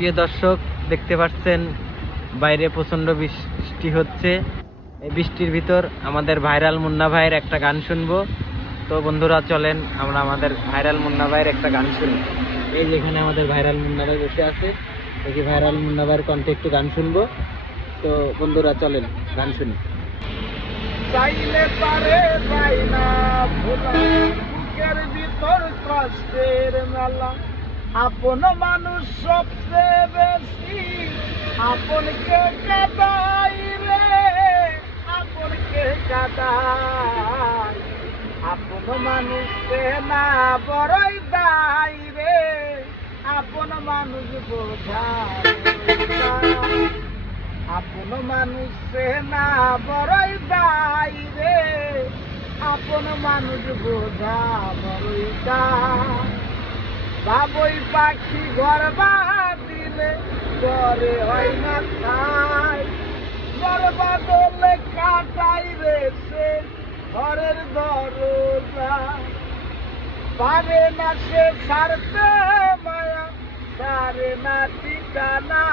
প্রিয় দর্শক, দেখতে পাচ্ছেন বাইরে প্রচন্ড বৃষ্টি হচ্ছে। এই বৃষ্টির ভিতর আমাদের ভাইরাল মুন্না ভাইয়ের একটা গান শুনবো। তো বন্ধুরা চলেন আমরা আমাদের ভাইরাল মুন্না ভাইয়ের একটা গান শুনি। এই যেখানে আমাদের ভাইরাল মুন্না ভাই বসে আছে, দেখি ভাইরাল মুন্না ভাইয়ের কণ্ঠে একটু গান শুনবো। তো বন্ধুরা চলেন গান শুনি। চাইলে পারে পাই না ভোলা, বুকের ভিতর কষ্টের মেলা। আপন মানুষ সবচেয়ে বেশি আপনকে কাদাই রে, আপনকে কাদাই। আপন মানুষ না বড়ই দায় রে, আপন মানুষ বোঝায়। আপন মানুষ না বড়ই দায় রে, আপন মানুষ বোঝা বড়ই দায়। বাবুই পাখি ঘর দিলে ঘরে হয় না খাই, ঘর বাদলে কাটাই রে সে ঘরের দরজা। পারে না সে ছাড়তে মায়া, ছাড়ে না ঠিকানা।